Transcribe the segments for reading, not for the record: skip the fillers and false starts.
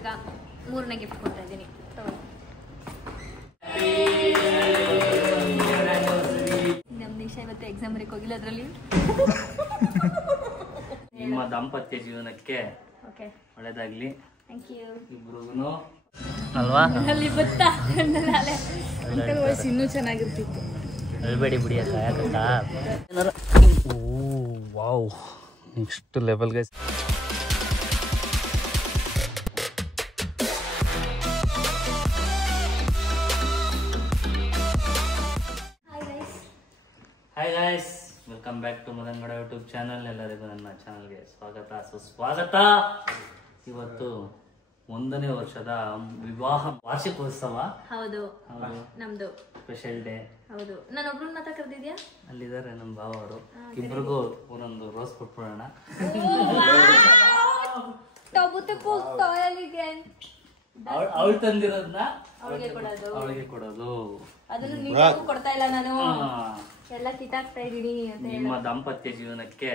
ಇವಾಗ 3ನೇ ಗಿಫ್ಟ್ ಕೊಡ್ತಾ ಇದ್ದೀನಿ. ನಮ್ಮ ನಿಶಾ ಇವತ್ತು ಎಕ್ಸಾಮ್ ಬರೀಕ್ ಹೋಗಿಲ್ಲ ಅದರಲ್ಲಿ. ನಿಮ್ಮ ದಾಂಪತ್ಯ ಜೀವನಕ್ಕೆ ಒಳ್ಳೇದಾಗ್ಲಿ. ಥ್ಯಾಂಕ್ ಯು ಇಬ್ರಿಗೂ ಅಲ್ವಾ. ಅಲ್ಲಿ ಬತ್ತಾ ವಯಸ್ಸು ಇನ್ನೂ ಚೆನ್ನಾಗಿರ್ತಿತ್ತು. ಅಳ್ಬೇಡಿ ಬಿಡಿ ಅಕ್ಕ ಯಾಕಕ್ಕ. Oh wow, next level guys. Hi guys, welcome back to Madangowda YouTube channel. ಎಲ್ಲರಿಗೂ ನನ್ನ ಚಾನಲ್ಗೆ ಸ್ವಾಗತ ಸುಸ್ವಾಗತ. ಇವತ್ತು 1ನೇ ವರ್ಷದ ವಿವಾಹ ವಾರ್ಷಿಕೋತ್ಸವ. ಹೌದು, ನಮ್ದು ಸ್ಪೆಷಲ್ ಡೇ. ಹೌದು, ನಾನು ಒಬ್ರನ್ನ ಮಾತಾ ಕರೆದಿದ್ಯಾ? ಅಲ್ಲಿದ್ದಾರೆ ನಮ್ಮ ಭಾವ ಅವರು. ಇಬ್ರಿಗೂ ಒಂದೊಂದು ರೋಸ್ ಕೊಟ್ಬಿಡೋಣ. ಅವಳು ತಂದಿರೋದನ್ನ ಅವಳಿಗೆ ಕೊಡೋದು. ಅದನ್ನು ನೀವು ಕೊಡ್ತಾ ಇಲ್ಲ, ನಾನು ಎಲ್ಲ ಕಿತ್ತಾಕ್ತಾ ಇದೀನಿ ಅಂತ. ನಿಮ್ಮ ದಾಂಪತ್ಯ ಜೀವನಕ್ಕೆ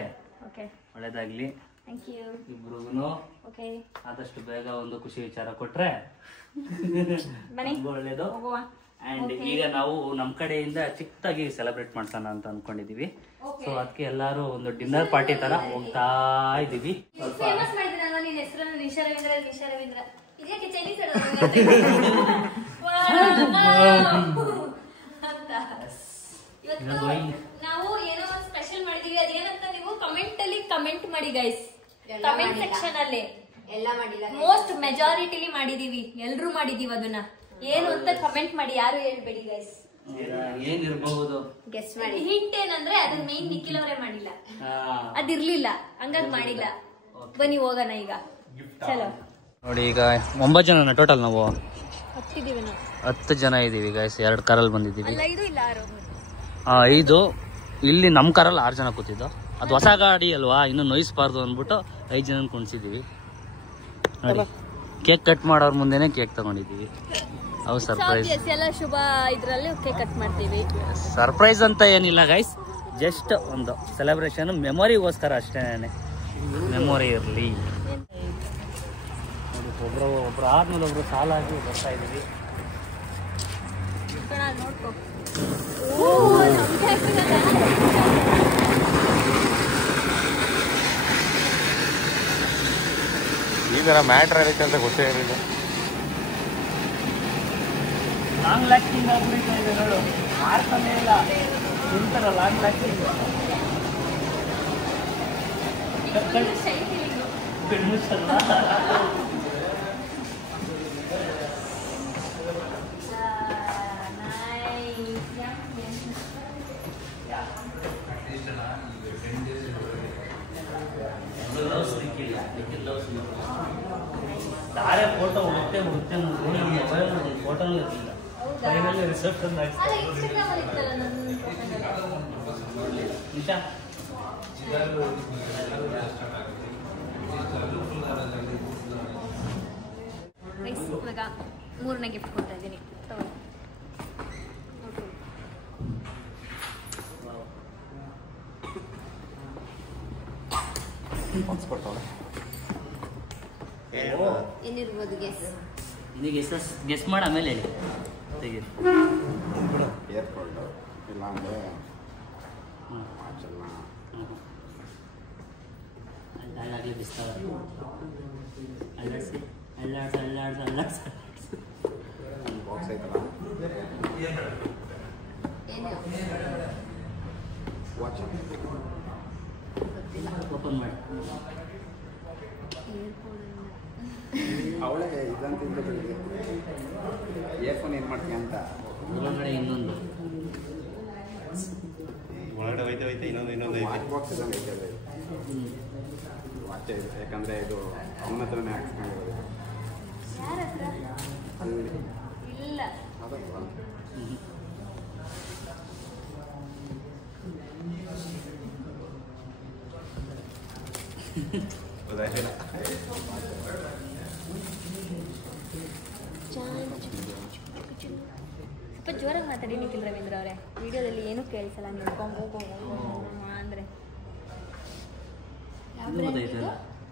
ಒಳ್ಳೇದಾಗ್ಲಿ. ಥ್ಯಾಂಕ್ ಯು ಇಬ್ರಿಗೂ. ಆದಷ್ಟು ಬೇಗ ಒಂದು ಖುಷಿ ವಿಚಾರ ಕೊಟ್ರೆ ಒಳ್ಳೇದು. ಅಂಡ್ ಈಗ ನಾವು ನಮ್ ಕಡೆಯಿಂದ ಚಿಕ್ಕದಾಗಿ ಸೆಲೆಬ್ರೇಟ್ ಮಾಡ್ಸೋಣ ಅಂತ ಅನ್ಕೊಂಡಿದೀವಿ. ಸೊ ಅದಕ್ಕೆ ಎಲ್ಲಾರು ಒಂದು ಡಿನ್ನರ್ ಪಾರ್ಟಿ ತರ ಹೋಗ್ತಾ ಇದೀವಿ. ನಾವು ಏನೋ ಒಂದು ಸ್ಪೆಷಲ್ ಮಾಡಿದೀವಿ. ಅದೇನಂತ ನೀವು ಕಮೆಂಟ್ ಅಲ್ಲಿ ಕಮೆಂಟ್ ಮಾಡಿ ಗೈಸ್. ಕಮೆಂಟ್ ಸೆಕ್ಷನ್ ಅಲ್ಲಿ ಎಲ್ಲ ಮಾಡಿಲ್ಲ, ಮೋಸ್ಟ್ ಮೆಜಾರಿಟಿಲಿ ಮಾಡಿದೀವಿ, ಎಲ್ರು ಮಾಡಿದೀವಿ. ಅದನ್ನ ಏನು ಅಂತ ಕಮೆಂಟ್ ಮಾಡಿ, ಯಾರು ಹೇಳ್ಬೇಡಿ ಗೈಸ್. ಏನಿರ್ಬಹುದು ಗೆಸ್ ಮಾಡಿ. ಹಿಂಟ್ ಏನಂದ್ರೆ ಅದನ್ನ ಮೇನ್ ನಿಖಿಲ್ ಅವರೇ ಮಾಡಿಲ್ಲ, ಅದಿರ್ಲಿಲ್ಲ, ಹಂಗಾಗಿ ಮಾಡಿಲ್ಲ. ಬನ್ನಿ ಹೋಗೋಣ ಈಗ. ಚಲೋ ನೋಡಿ, ಈಗ 9 ಜನ ಟೋಟಲ್. ನಾವು 10 ಜನ ಇದೀವಿ ಗೈಸ್. 2 ಕಾರಲ್ಲಿ ಬಂದಿದ್ದೀವಿ. 5 ಇಲ್ಲಿ ನಮ್ ಕಾರಲ್ಲಿ 6 ಜನ ಕೂತಿದ್ದು. ಅದು ಹೊಸ ಗಾಡಿ ಅಲ್ವಾ, ಇನ್ನು ನೋಯಿಸ್ಬಾರ್ದು ಅಂದ್ಬಿಟ್ಟು 5 ಜನ ಕುಣಿಸಿದೀವಿ. ನೋಡಿ, ಕೇಕ್ ಕಟ್ ಮಾಡೋರ್ ಮುಂದೆನೆ ಕೇಕ್ ತಗೊಂಡಿದೀವಿ. ಅವು ಸರ್ಪ್ರೈಸ್. ಎಲ್ಲ ಶುಭ ಇದ್ರಲ್ಲಿ ಕೇಕ್ ಕಟ್ ಮಾಡ್ತೀವಿ. ಸರ್ಪ್ರೈಸ್ ಅಂತ ಏನಿಲ್ಲ ಗೈಸ್, ಜಸ್ಟ್ ಒಂದು ಸೆಲೆಬ್ರೇಷನ್, ಮೆಮೊರಿಗೋಸ್ಕರ ಅಷ್ಟೇನೆ. ಮೆಮೊರಿ ಇರಲಿ. ಒಬ್ರು ಆದ್ಮೇಲೆ ಒಬ್ರು ಸಾಲಾಗಿ ಬರ್ತಾ ಇದೀವಿ. ನೋಡ್ಕೊ, ಈ ತರ ಮ್ಯಾಟ್ರ್ ಆಗೈತೆ ಅಂತ ಗೊತ್ತೇ ಇರಲಿಲ್ಲ. ಲಾಂಗ್ ಲಾಸ್ಟಿಂಗ್ ಆಗ್ಬಿಟ್ಟಿದೆ ನೋಡು, ಮಾರ್ತಾನೆ ಇಲ್ಲ. ನಿಂತರ ಲಾಂಗ್ ಲಾಸ್ಟಿಂಗ್ ಧಾರೆ ಫೋಟೋ ಮತ್ತೆ ಮೊಬೈಲ್ ಫೋಟೋ ಇರಲಿಲ್ಲ. ಫೈನಲ್ ರಿಸೆಪ್ಷನ್ ನಿಶಾ ಇವಾಗ 3ನೇ ಗಿಫ್ಟ್ ಕೊಡ್ತಾ ಇದ್ದೀನಿ. ಏನಿರ್ಬೋದು ಗೆಸ್? ಇದೀಗ ಗೆಸ್ ಮಾಡಿ ಆಮೇಲೆ ಹೇಳಿ. ತೆಗಿ. ಏರ್ಪೋರ್ಟ್ ಇಲ್ಲ ಅಂದರೆ ಅಲ್ಲಾಗಲಿ ಬಿಸ್ತಾವ. ಅಲ್ಲಾಡ್ಸಿ ಬಾಕ್ಸ್ ಐತಲ್ಲ, ವಾಚ್ ಓಪನ್ ಮಾಡಿ. ಅವಳೇ ಇದಂತ ಇಯರ್ಫೋನ್ ಏನು ಮಾಡ್ತೀಯ ಅಂತ. ಒಳಗಡೆ ಇನ್ನೊಂದು ಒಳಗಡೆ ಹೋಯ್ತೆ ಇನ್ನೊಂದು ವಾಚ್ ಬಾಕ್ಸ್ ಇದಂಗೆ ಐತೆ ಅದು. ವಾಚ್ ಇದೆ, ಯಾಕಂದರೆ ಇದು ಅವನ ಹತ್ರನೇ ಹಾಕ್ಸ್ಕೊಂಡಿರೋದು. ಅಲ್ಲಿ ಇಲ್ಲ ಅದಲ್ವಾ? ಗೊತ್ತಾಯ್ತಿಲ್ಲ. ಸ್ವಲ್ಪ ಜೋರಾಗಿ ಮಾತಾಡಿ ನಿಖಿಲ್ ರವೀಂದ್ರ ಅವರೇ. ವಿಡಿಯೋದಲ್ಲಿ ಏನೂ ಕೇಳಿಸಲ್ಲ ನೀವು ಅಂದರೆ.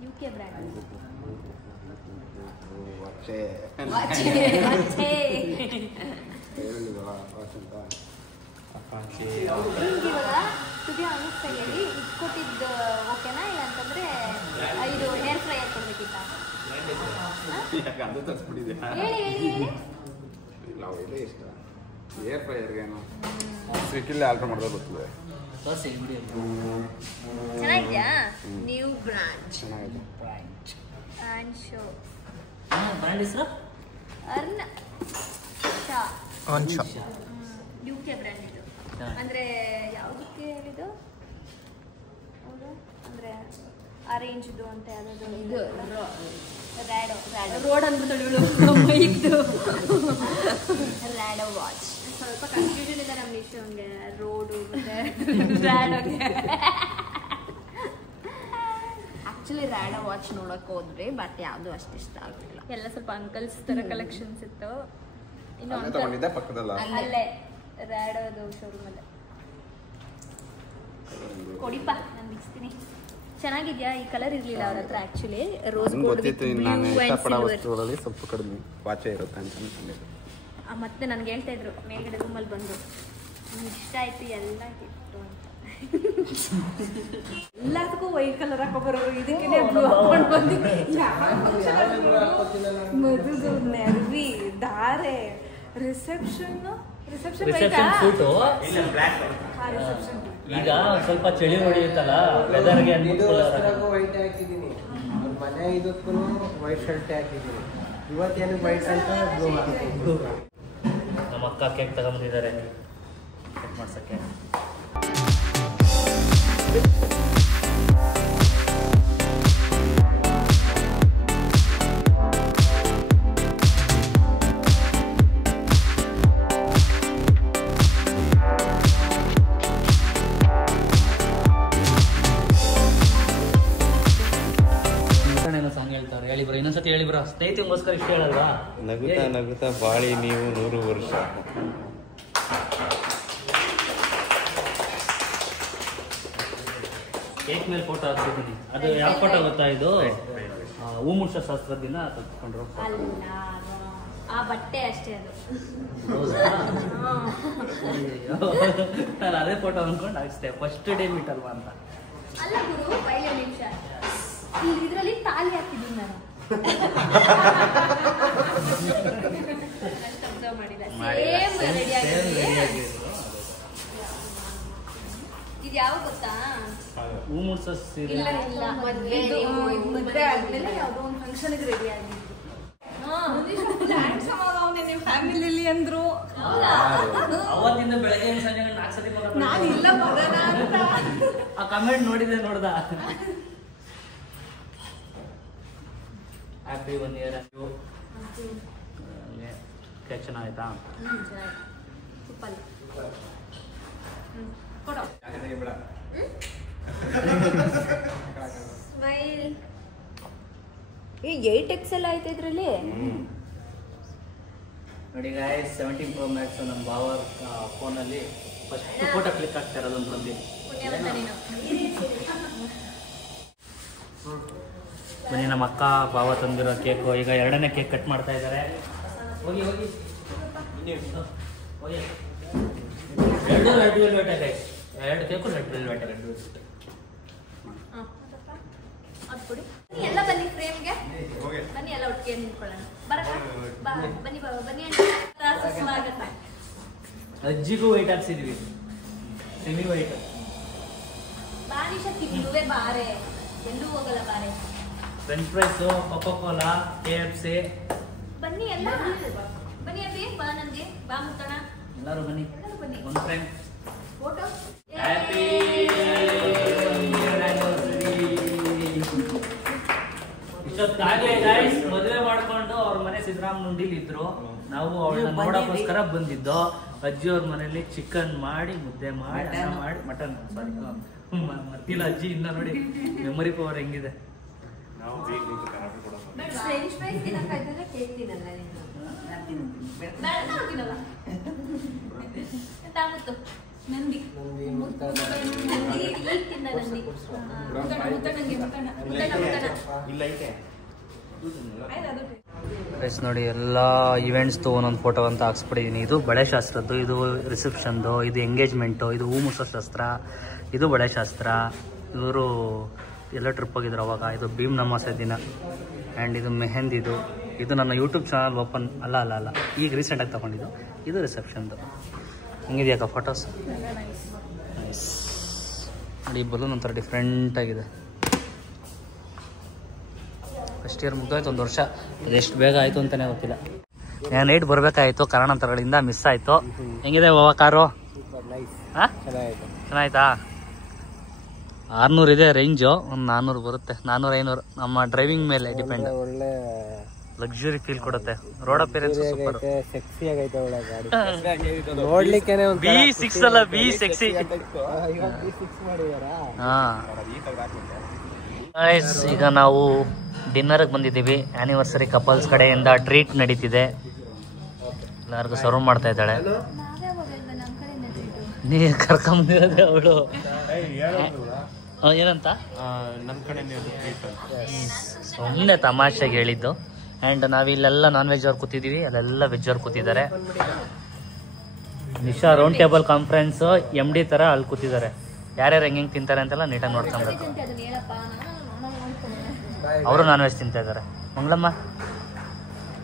UK brand. ವಾಚೆ ಹೇಳಿಲ್ವಲ್ಲ ವಾಚ್ ಅಂತ ಇವಾಗ ತುದಿ ಅನಿಸ್ತಾ ಹೇಳಿ ಇಟ್ಕೊಟ್ಟಿದ್ದು ಓಕೆನಾ ಇಲ್ಲ ಅಂತಂದ್ರೆ ಇದು ಹೇರ್ ಫ್ರೈ ಹಾಕೊಡ್ಬೇಕಿತ್ತ ಯಾಕೆ ಅದು ತರಿಸ್ಬಿಟ್ಟಿದೆ ಹೇಳಿ ಇಲ್ಲ ಅವೆಲ್ಲ ಇಷ್ಟ ಏರ್ ಫ್ರೈಯರ್ಗೇನು ಸ್ವಿಕ್ಕಲ್ಲಿ ಆರ್ಡರ್ ಮಾಡಿದ್ರೆ ಬರ್ತದೆ ಚೆನ್ನಾಗಿದ್ಯಾ ನ್ಯೂ ಬ್ರಾಂಚ್ ಚೆನ್ನಾಗಿದೆ ಆ್ಯಂಡ್ ಶೋ ಬ್ರ್ಯಾಂಡ್ ಹೆಸರು ಅರ್ನ್ ಶಾ ಆನ್ಶಾ UK ಬ್ರ್ಯಾಂಡ್ ಇದು ಅಂದ್ರೆ ಯಾವುದಕ್ಕೆ ಹೇಳಿದ್ದು ಹೌದು ಅಂದ್ರೆ ಅರೇಂಜ್ದು ಅಂತ ಯಾವ್ದು ಇದು ರ್ಯಾಡೋ ರೋಡ್ ಅಂದ್ಬಿಟ್ಟು ಮೈಕ್ದು ರ್ಯಾಡೋ ವಾಚ್ ಸ್ವಲ್ಪ ಕನ್ಫ್ಯೂಷನ್ ಇದೆ ನಮ್ಮ ನಿಶೋನ್ಗೆ ರೋಡು ಮತ್ತೆ ರ್ಯಾಡೋಗೆ ಆಕ್ಚುಲಿ ರ್ಯಾಡೋ ವಾಚ್ ನೋಡಕ್ ಹೋದ್ರಿ ಬಟ್ ಯಾವ್ದು ಅಷ್ಟು ಇಷ್ಟ ಆಗಿಲ್ಲ. ಎಲ್ಲ ಸ್ವಲ್ಪ ಅಂಕಲ್ಸ್ ತರ ಕಲೆಕ್ಷನ್ಸ್ ಇತ್ತು ಇನ್ನು ಅಲ್ಲೇ ತಗೊಂಡಿದ್ದೆ ಪಕ್ಕದಲ್ಲ ಅಲ್ಲೇ ರ್ಯಾಡೋದು ಶೋರೂಮ್ ಅಲ್ಲೇ ಕೊಡಿಪ್ಪ ನಾನು ಬಿಡಿಸ್ತೀನಿ. ಚೆನ್ನಾಗಿದ್ಯಾ? ಈ ಕಲರ್ ಇರ್ಲಿಲ್ಲ ಅವ್ರ ಹತ್ರ ಆಕ್ಚುಲಿ ರೋಸ್ ಗೋಲ್ಡ್ ಗೊತ್ತಿತ್ತು ನಾನು ಇಷ್ಟಪಡೋ ವಸ್ತುಗಳಲ್ಲಿ ಸ್ವಲ್ಪ ಕಡಿಮೆ ವಾಚೆ ಇರುತ್ತೆ ಅಂತ ಅನ್ಕೊಂಡಿದ್ದೆ. ಮತ್ತೆ ನನ್ಗೆ ಹೇಳ್ತಾ ಇದ್ರು ಮೇಲ್ಗಡೆ ರೂಮಲ್ಲಿ ಬಂದು ನಂಗೆ ಇಷ್ಟ ಆಯ್ತು ಎಲ್ಲ ಇತ್ತು ಅಂತ. ಎಲ್ಲದಕ್ಕೂ ವೈಟ್ ಕಲರ್ ಹಾಕೋಬರೋರು ಇದಕ್ಕೆ ಬ್ಲೂ ಹಾಕೊಂಡು ಬಂದು ಮದುದು ನೆರವಿ ಧಾರೆ ರಿಸೆಪ್ಷನ್ ಸೂಟು ಈಗ ಸ್ವಲ್ಪ ಚಳಿ ಹೊಡೆಯುತ್ತಲ್ಲ ವೆದರ್ಗೆ ವೈಟ್ ಹಾಕಿದ್ದೀನಿ ಮನೆ ಇದಕ್ಕೂ ವೈಟ್ ಶರ್ಟ್ ಹಾಕಿದ್ದೀನಿ. ಇವತ್ತೇನು ವೈಟ್ ಅಂತ ಬ್ಲೂ ನಮ್ಮ ಅಕ್ಕ ಕೇಕ್ ತಗೊಂಡಿದ್ದಾರೆ ಕಟ್ ಮಾಡ್ಸಕ್ಕೆ. ಸಾಂಗ್ ಹೇಳ್ತಾರೆ ಹೇಳಿ ಬ್ರೋ, ಇನ್ನೊಂದ್ಸತಿ ಹೇಳಿ ಬ್ರೋ, ಸ್ನೇಹಿತಂಗೋಸ್ಕರ ಇಷ್ಟ ಹೇಳಲ್ವಾ? ನಗುತ್ತಾ ನಗುತ್ತಾ ಬಾಳಿ ನೀವು 100 ವರ್ಷ. ಕೇಕ್ ಮೇಲೆ ಫೋಟೋ ಹಾಕ್ತಿದ್ದೀನಿ. ಅದು ಯಾವ ಫೋಟೋ ಗೊತ್ತಾ? ಇದು ಹೂಮುಷ ಶಾಸ್ತ್ರದಿಂದ ತೆಗೆದುಕೊಂಡ್ರು. ಅಲ್ಲ ಆ ಬಟ್ಟೆ ಅಷ್ಟೇ ಅದು. ನಾನು ಅದೇ ಫೋಟೋ ಅನ್ಕೊಂಡು ಹಾಕ್ಸ್ತೆ ಫಸ್ಟ್ ಡೇ ಮೀಟ್ ಅಲ್ವಾ ಅಂತ. ಅಲ್ಲ ಗುರು, ಬೈಲಿ ನಿಮಿಷ ಇದರಲ್ಲಿ ತಾಲಿ ಹಾಕಿದ್ದೀನಿ ನಾನು. ಶಬ್ದ ಮಾಡಿಲ್ಲ. ಸೇಮ್ ರೆಡಿ ಆಗಿದೆ. ಇದು ಯಾವ ಗೊತ್ತಾ? ಹೂಮುಷ ಸೀರೆ ಇಲ್ಲ ಇಲ್ಲ, ಮದುವೆ ಆದ್ಮೇಲೆ ಯಾವುದೋ ಒಂದು ಫಂಕ್ಷನ್ಗೆ ರೆಡಿ ಆಗಿದ್ದು. ನಿಮ್ಮ ಫ್ಯಾಮಿಲಿಲಿ ಅಂದ್ರು ಅವತ್ತಿಂದ ಬೆಳಗ್ಗೆ ಸಂಜೆ 4 ಸತಿ ನಾನು ಇಲ್ಲ ಬರೋಣ ಅಂತ. ಆ ಕಮೆಂಟ್ ನೋಡಿದೆ ನೋಡ್ದ. ಹ್ಯಾಪಿ 1 ಇಯರ್ ಆಯ್ತು. ಕೇಕ್ ಚೆನ್ನಾಯ್ತಾ? ತುಪ್ಪಲ್ಲ ಕೊಡೋ ಸ್ಮೈಲ್. ಈ 8XL ಆಯ್ತು ಇದ್ರಲ್ಲಿ. ನೋಡಿ ಗಾಯ್ಸ್, 17 Pro Max ನಮ್ಮ ಭಾವ ಫೋನಲ್ಲಿ ಫಸ್ಟ್ ಫೋಟೋ ಕ್ಲಿಕ್ ಆಗ್ತಾ ಇರೋದು ಅಂತ ಬಂದು. ಪುಣ್ಯವಂತ ನೀನು. ಬನ್ನಿ, ನಮ್ಮ ಅಕ್ಕ ಭಾವ ತಂದಿರೋ ಕೇಕು. ಈಗ 2ನೇ ಕೇಕ್ ಕಟ್ ಮಾಡ್ತಾ ಇದ್ದಾರೆ. ಹೋಗಿ ಹೋಗಿ ಹೋಗಿ. 2 red velvet guys, 2 cake red velvet. ಅದು ಕೊಡಿ. ಎಲ್ಲ ಬನ್ನಿ ಫ್ರೇಮ್ಗೆ ಬನ್ನಿ, ಎಲ್ಲ ಒಟ್ಟಿಗೆ ನಿಂತ್ಕೊಳ್ಳೋಣ. ಬರಕ್ಕ ಬನ್ನಿ ಬಾಬಾ ಬನ್ನಿ ಅಂತ ಸ್ವಾಗತ. ಅಜ್ಜಿಗೂ ವೈಟ್ ಹಾಕ್ಸಿದ್ವಿ, ಸೆಮಿ ವೈಟ್. ಬಾರಿಶ ತಿನ್ನುವೆ ಬಾರೆ, ಎಲ್ಲೂ ಹೋಗಲ್ಲ ಬಾರೆ. French fries, cocoa Cola, KFC. ಬನ್ನಿ ಎಲ್ಲ ಬನ್ನಿ ಅಬ್ಬಿ, ಬಾ ನಂದಿ, ಬಾ ಮುತ್ತಣ, ಎಲ್ಲರೂ ಬನ್ನಿ. ಎಲ್ಲರೂ ಬನ್ನಿ. ಒಂದು ಫ್ರೆಂಡ್ ಫೋಟೋ. ಹ್ಯಾಪಿ ಇಷ್ಟೊತ್ತಾಗಲೇ ಗೈಸ್ ಮದುವೆ ಮಾಡ್ಕೊಂಡು ಅವ್ರ ಮನೆ ಸಿದ್ದರಾಮನುಂಡಿಲಿ ಇದ್ರು. ನಾವು ಅವಳನ್ನ ನೋಡೋಕ್ಕೋಸ್ಕರ ಬಂದಿದ್ದು. ಅಜ್ಜಿ ಅವ್ರ ಮನೇಲಿ ಚಿಕನ್ ಮಾಡಿ, ಮುದ್ದೆ ಮಾಡಿ, ಅನ್ನ ಮಾಡಿ, ಮಟನ್ ಸಾರಿ ಮತ್ತಿಲ್ಲ ಅಜ್ಜಿ ಇನ್ನ ನೋಡಿ ಮೆಮೊರಿ ಪವರ್ ಹೆಂಗಿದೆ. ನಾವು ಬೇಗ ನಿಂತು ಕರಾಟೆ ಕೊಡೋದು. ಫ್ರೆಂಚ್ ಫ್ರೈಸ್ ತಿನ್ನಕ್ಕಾಯ್ತಂದ್ರೆ ಕೇಕ್ ತಿನ್ನಲ್ಲ ನೀನು. ಬೇಡ ನಾವು ತಿನ್ನಲ್ಲ. ತಾಮತ್ತು ನಂದಿ ನಂದಿ ಈಗ ತಿನ್ನ ನಂದಿ. ಮುತ್ತಣ ಮುತ್ತಣಂಗೆ ಮುತ್ತಣ ಮುತ್ತಣ ಮುತ್ತಣ. ಇಲ್ಲ ಐತೆ ಗೈಸ್ ನೋಡಿ ಎಲ್ಲ ಇವೆಂಟ್ಸ್ದು ಒಂದೊಂದು ಫೋಟೋ ಅಂತ ಹಾಕ್ಸ್ಬಿಟ್ಟಿದ್ದೀನಿ. ಇದು ಬಳೆ ಶಾಸ್ತ್ರದ್ದು, ಇದು ರಿಸೆಪ್ಷನ್ದು, ಇದು ಎಂಗೇಜ್ಮೆಂಟು, ಇದು ಹೂ ಮುಸೋ ಶಾಸ್ತ್ರ, ಇದು ಬಳೆ ಶಾಸ್ತ್ರ. ಇವರು ಎಲ್ಲ ಟ್ರಿಪ್ ಹೋಗಿದ್ರು ಅವಾಗ. ಇದು ಭೀಮ್ ನಮಾಸೆ ದಿನ. ಆ್ಯಂಡ್ ಇದು ಮೆಹಂದಿದು. ಇದು ನನ್ನ ಯೂಟ್ಯೂಬ್ ಚಾನಲ್ ಓಪನ್ ಅಲ್ಲ ಈಗ ರೀಸೆಂಟಾಗಿ ತೊಗೊಂಡಿದ್ದು. ಇದು ರಿಸೆಪ್ಷನ್ದು. ಹೆಂಗಿದೆಯಾಕ ಫೋಟೋಸ್? ನೈಸ್ ನೋಡಿ. ಬಲೂನ್ ಒಂಥರ ಡಿಫ್ರೆಂಟಾಗಿದೆ. ಫಸ್ಟ್ ಇಯರ್ ಮುಗ್ದೋಯ್ತು, 1 ವರ್ಷ. ಎಷ್ಟು ಬೇಗ ಆಯಿತು ಅಂತಲೇ ಗೊತ್ತಿಲ್ಲ. ನಾನು ನೈಟ್ ಬರಬೇಕಾಯಿತು, ಕಾರಣಾಂತರಗಳಿಂದ ಮಿಸ್ ಆಯಿತು. ಹೆಂಗಿದೆ ಕಾರು? ಹಾಂ, ಚೆನ್ನಾಯ್ತಾ? 600 ಇದೆ ರೇಂಜು, ಒಂದು 400 ಬರುತ್ತೆ. 400-500 ನಮ್ಮ ಡ್ರೈವಿಂಗ್ ಮೇಲೆ ಡಿಪೆಂಡ್. ಒಳ್ಳೆ ಲಕ್ಸುರಿ ಫೀಲ್ ಕೊಡುತ್ತೆ. Road appearance super. ಸೆಕ್ಸಿ ಆಗೈತೆ ಒಳ್ಳೆ ಗಾಡಿ. ನೋಡ್ಲಿಕ್ಕೇನೆ B6 ಅಲ್ಲ, ಬಿ ಸೆಕ್ಸಿ. ಹಾಂ, ಈಗ ನಾವು ಡಿನ್ನರ್ಗೆ ಬಂದಿದ್ದೀವಿ. ಆ್ಯನಿವರ್ಸರಿ ಕಪಲ್ಸ್ ಕಡೆಯಿಂದ ಟ್ರೀಟ್ ನಡೀತಿದೆ. ಎಲ್ಲರಿಗೂ ಸರ್ವ್ ಮಾಡ್ತಾ ಇದ್ದಾಳೆ. ನೀ ಕರ್ಕೊಂಬಂದಿರೋದೆ ಅವಳು. ಏನಂತ ನನ್ನ ಕಡೆ ಸುಮ್ಮನೆ ತಮಾಷೆಗೆ ಹೇಳಿದ್ದು. ಆ್ಯಂಡ್ ನಾವಿಲ್ಲೆಲ್ಲ ನಾನ್ ವೆಜ್ ಅವ್ರು ಕೂತಿದ್ದೀವಿ, ಅಲ್ಲೆಲ್ಲ ವೆಜ್ ಅವ್ರು ಕೂತಿದ್ದಾರೆ. Nisha round table conference MD ಥರ ಅಲ್ಲಿ ಕೂತಿದ್ದಾರೆ. ಯಾರ್ಯಾರು ಹೆಂಗೆ ತಿಂತಾರೆ ಅಂತೆಲ್ಲ ನೀಟಾಗಿ ನೋಡ್ಕೊಬೇಕು. ಅವರು ನಾನ್ ವೆಜ್ ತಿಂತಾ ಇದ್ದಾರೆ. ಮಂಗಳಮ್ಮ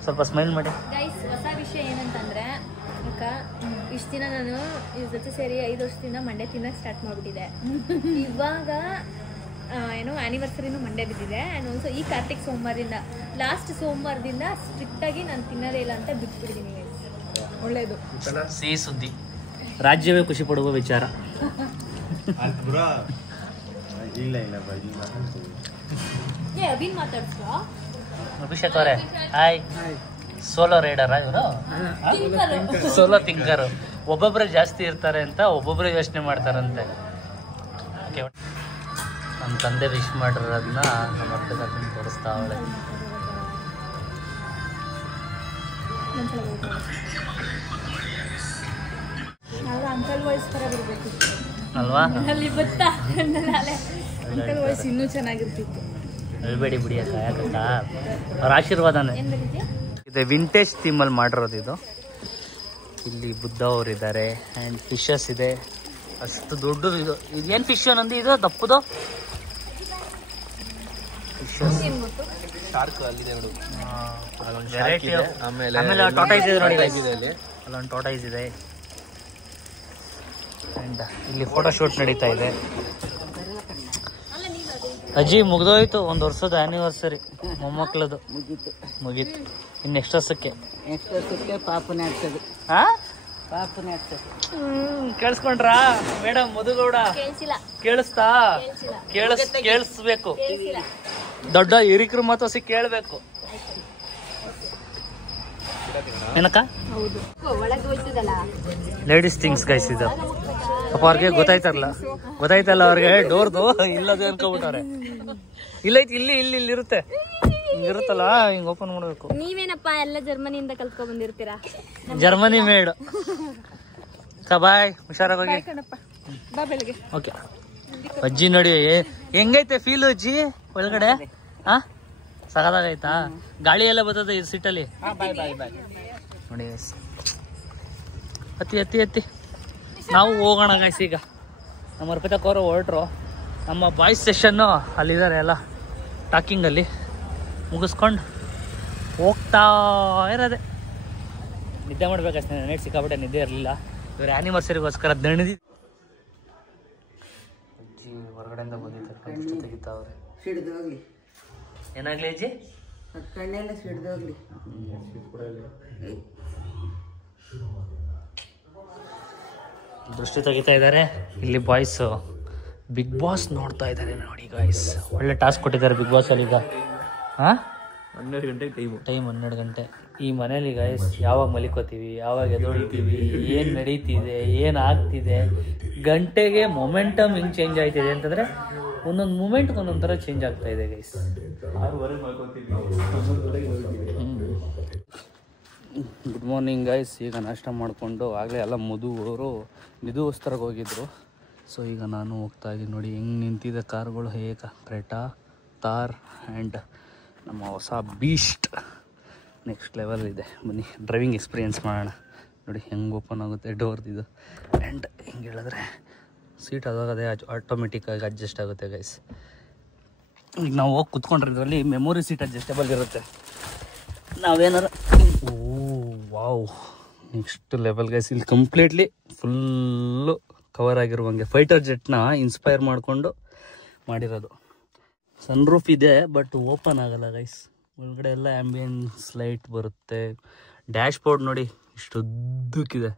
ಸ್ವಲ್ಪ ಸ್ಮೈಲ್ ಮಾಡಿ. ಗೈಸ್, ಹೊಸ ವಿಷಯ ಏನಂತಂದ್ರೆ, ಇಷ್ಟು ದಿನ ನಾನು ಇದ್ರ ಜೊತೆ ಸೇರಿ 5 ವರ್ಷದಿಂದ ಮಂಡೆ ತಿನ್ನಕ್ಕೆ ಸ್ಟಾರ್ಟ್ ಮಾಡಿಬಿಟ್ಟಿದೆ. ಇವಾಗ ಏನೋ ಆ್ಯನಿವರ್ಸರಿನೂ ಮಂಡೆ ಬಿದ್ದಿದೆ. ಆ್ಯಂಡ್ ಆಲ್ಸೋ ಈ ಕಾರ್ತಿಕ್ ಸೋಮವಾರದಿಂದ, ಲಾಸ್ಟ್ ಸೋಮವಾರದಿಂದ ಸ್ಟ್ರಿಕ್ಟಾಗಿ ನಾನು ತಿನ್ನೋದೇ ಇಲ್ಲ ಅಂತ ಬಿಟ್ಬಿಟ್ಟಿದ್ದೀನಿ ಗೈಸ್. ಒಳ್ಳೇದು. ಸಿಹಿ ಸುದ್ದಿ, ರಾಜ್ಯವೇ ಖುಷಿ ಪಡುವ ವಿಚಾರ. ಇಲ್ಲ ಅಭಿನ್ ಮಾತಾಡ್ಸ್ವಾ? ಅಭಿಷೇಕ್ ಅವರೇ ಹಾಯ್. ಸೋಲೋ ರೈಡರಾ ಇವರು? ಸೋಲೋ ಥಿಂಕರು. ಒಬ್ಬೊಬ್ಬರೇ ಜಾಸ್ತಿ ಇರ್ತಾರೆ ಅಂತ ಒಬ್ಬೊಬ್ಬರೇ ಯೋಚನೆ ಮಾಡ್ತಾರಂತೆ. ನಮ್ಮ ತಂದೆ ವಿಶ್ ಮಾಡಿರೋದನ್ನ ನಮ್ಮ ಅಪ್ಪನ ತೋರಿಸ್ತಾ ಅವಳೆ. ಅಂಕಲ್ ವಾಯ್ಸ್ ಥರ ಬರಬೇಕಿತ್ತು ಅಲ್ವಾ? ಅಲ್ಲಿ ಗೊತ್ತಾ ಅಂಕಲ್ ವಾಯ್ಸ್ ಇನ್ನೂ ಚೆನ್ನಾಗಿರ್ತಿತ್ತು. ಹೇಳ್ಬೇಡಿ ಬಿಡಿ ಅಕ್ಕ, ಯಾಕಕ್ಕ ಅವ್ರ ಆಶೀರ್ವಾದನೇ. ಇದೆ ವಿಂಟೇಜ್ ಥೀಮಲ್ಲಿ ಮಾಡಿರೋದು ಇದು. ಇಲ್ಲಿ ಬುದ್ಧ ಅವರಿದ್ದಾರೆ ಆ್ಯಂಡ್ ಫಿಶಸ್ ಇದೆ. ಅಷ್ಟು ದೊಡ್ಡದು ಇದು. ಇದೇನು ಫಿಶ್ ನಂದು? ಇದು ದಪ್ಪದು ಫಿಶಸ್. ಆಮೇಲೆ ಟಾಟೈಸ್ ಇದೆ ನೋಡಿ, ಅಲ್ಲೊಂದು ಟಾಟೈಸ್ ಇದೆ. ಆ್ಯಂಡ್ ಇಲ್ಲಿ ಫೋಟೋ ಶೂಟ್ ನಡೀತಾ ಇದೆ. ಅಜ್ಜಿ ಮುಗ್ದೋಯ್ತು, 1 ವರ್ಷದ ಆ್ಯನಿವರ್ಸರಿ ಮೊಮ್ಮಕ್ಳದು ಮುಗೀತು. ಇನ್ನು ನೆಕ್ಸ್ಟ್ ವರ್ಷಕ್ಕೆ ಪಾಪನೇ ಆಗ್ತದೆ. ಪಾಪನೇ ಆಗ್ತದೆ. ಕೇಳಿಸ್ಕೊಂಡ್ರಾ ಮೇಡಮ್? ಮಧುಗೌಡ ಕೇಳಿಸ್ತಾ? ಕೇಳಿಸ್ಬೇಕು. ದೊಡ್ಡ ಹಿರಿಕರು ಮಾತು ಕೇಳಬೇಕು. ಏನಕ್ಕ? ಲೇಡೀಸ್ ಥಿಂಗ್ಸ್ ಗೈಸ್ ಇದು. ಪಾಪ ಅವ್ರಿಗೆ ಗೊತ್ತಾಯ್ತಲ್ಲ ಅವ್ರಿಗೆ ಡೋರ್ದು ಇಲ್ಲದೆ ಅನ್ಕೋಬಿಟ್ಟಾರೆ. ಇಲ್ಲೈತಿ, ಇಲ್ಲಿ ಇರುತ್ತೆ, ಹಿಂಗಿರುತ್ತಲ್ಲ, ಹಿಂಗ್ ಓಪನ್ ಮಾಡ್ಬೇಕು. ನೀವೇನಪ್ಪ ಎಲ್ಲ ಜರ್ಮನಿಯಿಂದ ಕಲ್ತ್ಕೊಂಡ್ ಬಂದಿರ್ತೀರಾ? Germany made. ಬಾಯ್, ಹುಷಾರಾಗಿ. ಓಕೆ ಅಜ್ಜಿ ನೋಡಿ ಹೆಂಗೈತೆ ಫೀಲ್ ಅಜ್ಜಿ ಒಳಗಡೆ? ಹಾ, ಸಗದಾಗೈತಾ? ಗಾಳಿ ಎಲ್ಲ ಬರ್ತದೆ ಈ ಸೀಟಲ್ಲಿ ನೋಡಿ. ಹತ್ತಿ ನಾವು ಹೋಗೋಣ ಗಾಯ್ಸ್. ಈಗ ನಮ್ಮ ಅರ್ಪಿತಕ್ಕ ಅವರು ಹೊರಟ್ರು. ನಮ್ಮ ಬಾಯ್ಸ್ ಸೆಷನ್ನು ಅಲ್ಲಿದ್ದಾರೆ, ಎಲ್ಲ ಟಾಕಿಂಗಲ್ಲಿ ಮುಗಿಸ್ಕೊಂಡು ಹೋಗ್ತಾ ಇರೋದೆ. ನಿದ್ದೆ ಮಾಡ್ಬೇಕಷ್ಟೇ. ನೈಟ್ ಸಿಕ್ಕಾಬಿಟ್ಟೆ ನಿದ್ದೆ ಇರಲಿಲ್ಲ. ಇವ್ರ ಆ್ಯನಿವರ್ಸರಿಗೋಸ್ಕರ ದಣಿದಿ. ಅಜ್ಜಿ ಹೊರಗಡೆಯಿಂದ ಬಂದಿದ್ದು ತೆಗಿತಾವ್ರೆ. ಸಿಡ್ದೋಗ್ಲಿ. ಏನಾಗ್ಲಿ ಅಜ್ಜಿ? ಕಣ್ಣೆಲ್ಲ ಸಿಡ್ದೋಗ್ಲಿ. ದೃಷ್ಟಿ ತೆಗಿತಾ ಇದ್ದಾರೆ. ಇಲ್ಲಿ ಬಾಯ್ಸ್ ಬಿಗ್ ಬಾಸ್ ನೋಡ್ತಾ ಇದ್ದಾರೆ ನೋಡಿ ಗಾಯ್ಸ್. ಒಳ್ಳೆ ಟಾಸ್ಕ್ ಕೊಟ್ಟಿದ್ದಾರೆ ಬಿಗ್ ಬಾಸ್ ಅಲ್ಲಿ. ಈಗ 12 ಗಂಟೆಗೆ ಟೈಮ್ 12 ಗಂಟೆ. ಈ ಮನೇಲಿ ಗಾಯ್ಸ್ ಯಾವಾಗ ಮಲಿಕೋತೀವಿ, ಯಾವಾಗ ಎದೊಳಿತೀವಿ, ಏನು ನಡೀತಿದೆ, ಏನು ಆಗ್ತಿದೆ, ಗಂಟೆಗೆ ಮೊಮೆಂಟಮ್ ಹಿಂಗೆ ಚೇಂಜ್ ಆಯ್ತಿದೆ ಅಂತಂದರೆ ಒಂದೊಂದು ಮೂಮೆಂಟ್ ಒಂದೊಂದು ಥರ ಚೇಂಜ್ ಆಗ್ತಾ ಇದೆ ಗೈಸ್. Good morning guys. ಈಗ ನಾಷ್ಟ ಮಾಡಿಕೊಂಡು ಆಗಲೇ ಎಲ್ಲ ಮಧುವರು ನಿಧುವಸ್ತರಿಗೆ ಹೋಗಿದ್ರು. ಸೊ ಈಗ ನಾನು ಹೋಗ್ತಾ ಇದ್ದೀನಿ ನೋಡಿ ಹೆಂಗೆ ನಿಂತಿದೆ ಕಾರ್ಗಳು. ಹೇಗೆ ಕ್ರೆಟಾ, ತಾರ್ ಆ್ಯಂಡ್ ನಮ್ಮ ಹೊಸ ಬೀಸ್ಟ್ ನೆಕ್ಸ್ಟ್ ಲೆವೆಲ್ ಇದೆ. ಬನ್ನಿ ಡ್ರೈವಿಂಗ್ ಎಕ್ಸ್ಪೀರಿಯೆನ್ಸ್ ಮಾಡೋಣ. ನೋಡಿ ಹೆಂಗೆ ಓಪನ್ ಆಗುತ್ತೆ ಡೋರ್ದಿದು. ಆ್ಯಂಡ್ ಹಿಂಗೆ ಹೇಳಿದ್ರೆ ಸೀಟ್ ಅದಾಗದೆ ಆಟೋಮೆಟಿಕ್ಕಾಗಿ ಅಡ್ಜಸ್ಟ್ ಆಗುತ್ತೆ ಗೈಸ್. ಈಗ ನಾವು ಹೋಗಿ ಕುತ್ಕೊಂಡ್ರೆ ಇದರಲ್ಲಿ ಮೆಮೊರಿ ಸೀಟ್ ಅಡ್ಜಸ್ಟೇಬಲ್ ಇರುತ್ತೆ. ನಾವೇನಾರ oh wow next level guys. ಇಲ್ಲಿ ಕಂಪ್ಲೀಟ್ಲಿ ಫುಲ್ಲು ಕವರ್ ಆಗಿರುವಂಗೆ ಫೈಟರ್ ಜೆಟ್ನ ಇನ್ಸ್ಪೈರ್ ಮಾಡಿಕೊಂಡು ಮಾಡಿರೋದು. ಸನ್ ರೂಫ್ ಇದೆ ಬಟ್ ಓಪನ್ ಆಗಲ್ಲ ಗೈಸ್. ಒಳಗಡೆ ಎಲ್ಲ ಆ್ಯಂಬಿಯನ್ಸ್ ಲೈಟ್ ಬರುತ್ತೆ. ಡ್ಯಾಶ್ ಬೋರ್ಡ್ ನೋಡಿ ಇಷ್ಟು ಉದ್ದಕ್ಕಿದೆ.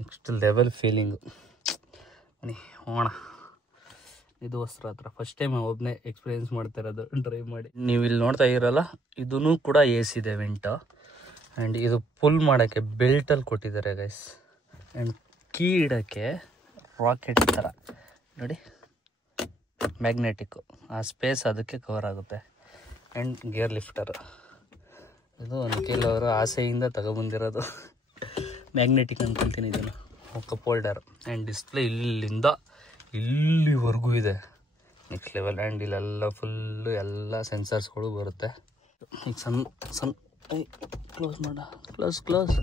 Next level feeling. ಬನ್ನಿ ಹೋಗೋಣ. ಇದು ಹೊಸ್ರ ಹತ್ರ ಫಸ್ಟ್ ಟೈಮ್ ಒಬ್ಬನೇ ಎಕ್ಸ್ಪೀರಿಯೆನ್ಸ್ ಮಾಡ್ತಾ ಇರೋದು ಡ್ರೈವ್ ಮಾಡಿ. ನೀವು ಇಲ್ಲಿ ನೋಡ್ತಾ ಇರಲ್ಲ, ಇದೂ ಕೂಡ ಎ ಸಿ ಇದೆ ವೆಂಟು. ಆ್ಯಂಡ್ ಇದು ಪುಲ್ ಮಾಡೋಕ್ಕೆ ಬೆಲ್ಟಲ್ಲಿ ಕೊಟ್ಟಿದ್ದಾರೆ ಗೈಸ್. ಆ್ಯಂಡ್ ಕೀ ಇಡೋಕ್ಕೆ ರಾಕೆಟ್ ಥರ ನೋಡಿ ಮ್ಯಾಗ್ನೆಟಿಕ್ಕು, ಆ ಸ್ಪೇಸ್ ಅದಕ್ಕೆ ಕವರ್ ಆಗುತ್ತೆ. ಆ್ಯಂಡ್ ಗೇರ್ ಲಿಫ್ಟರ್ ಇದು ನಿಖಿಲ್ ಅವರ ಆಸೆಯಿಂದ ತಗೊಬಂದಿರೋದು. ಮ್ಯಾಗ್ನೆಟಿಕ್ ಅಂದ್ಕೊಳ್ತೀನಿ ಇದನ್ನು. ಕಪ್ ಹೋಲ್ಡರ್ ಆ್ಯಂಡ್ ಡಿಸ್ಪ್ಲೇ ಇಲ್ಲಿಂದ ಇಲ್ಲಿವರೆಗೂ ಇದೆ. Next level. ಆ್ಯಂಡ್ ಇಲ್ಲೆಲ್ಲ ಫುಲ್ಲು ಎಲ್ಲ ಸೆನ್ಸರ್ಸ್ಗಳು ಬರುತ್ತೆ. ಈಗ ಸಣ್ಣ ಕ್ಲೋಸ್ ಮಾಡ ಕ್ಲೋಸ್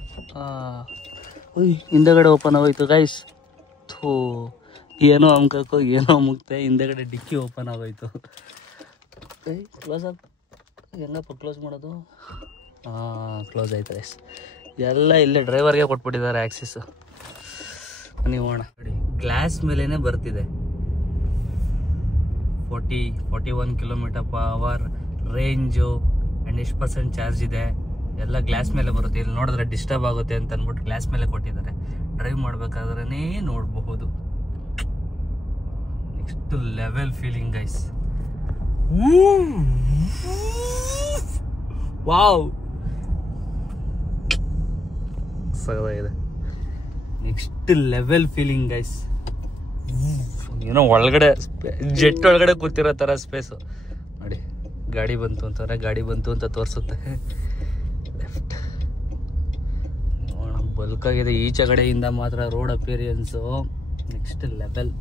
ಓಯ್ ಹಿಂದೆಗಡೆ ಓಪನ್ ಆಗೋಯ್ತು ಗೈಸ್. ಥೂ ಏನೋ ಅಮ್ಕೋ ಏನೋ ಮುಗ್ತೆ. ಹಿಂದೆಗಡೆ ಡಿಕ್ಕಿ ಓಪನ್ ಆಗೋಯ್ತು. ಕ್ಲೋಸ್ ಆಗಿ ಹೆಂಗಪ್ಪ ಕ್ಲೋಸ್ ಮಾಡೋದು? ಕ್ಲೋಸ್ ಆಯ್ತು ಗೈಸ್. ಎಲ್ಲ ಇಲ್ಲೇ ಡ್ರೈವರ್ಗೆ ಕೊಟ್ಬಿಟ್ಟಿದ್ದಾರೆ ಆ್ಯಕ್ಸಿಸ್. ನೀವು ಹೋಗೋಣ. ನೋಡಿ ಗ್ಲಾಸ್ ಮೇಲೇ ಬರ್ತಿದೆ. 41 km/h ರೇಂಜು. ಆ್ಯಂಡ್ ಎಷ್ಟು % ಚಾರ್ಜ್ ಇದೆ ಎಲ್ಲ ಗ್ಲಾಸ್ ಮೇಲೆ ಬರುತ್ತೆ. ಇಲ್ಲಿ ನೋಡಿದ್ರೆ ಡಿಸ್ಟರ್ಬ್ ಆಗುತ್ತೆ ಅಂತ ಅಂದ್ಬಿಟ್ಟು ಗ್ಲಾಸ್ ಮೇಲೆ ಕೊಟ್ಟಿದ್ದಾರೆ. ಡ್ರೈವ್ ಮಾಡಬೇಕಾದ್ರೇ ನೋಡಬಹುದು. Next level feeling guys. Wow ಸರಿಯಾಗಿದೆ. Next level feeling guys. ಏನೋ ಒಳಗಡೆ ಜೆಟ್ ಒಳಗಡೆ ಕೂತಿರೋ ಥರ ಸ್ಪೇಸು ನೋಡಿ. ಗಾಡಿ ಬಂತು ಅಂತಾರೆ, ಗಾಡಿ ಬಂತು ಅಂತ ತೋರಿಸುತ್ತೆ. ಲೆಫ್ಟ್ ಬಲ್ಕಾಗಿದೆ. ಈಚೆ ಕಡೆಯಿಂದ ಮಾತ್ರ ರೋಡ್ ಅಪಿಯರೆನ್ಸು ನೆಕ್ಸ್ಟ್ ಲೆವೆಲ್.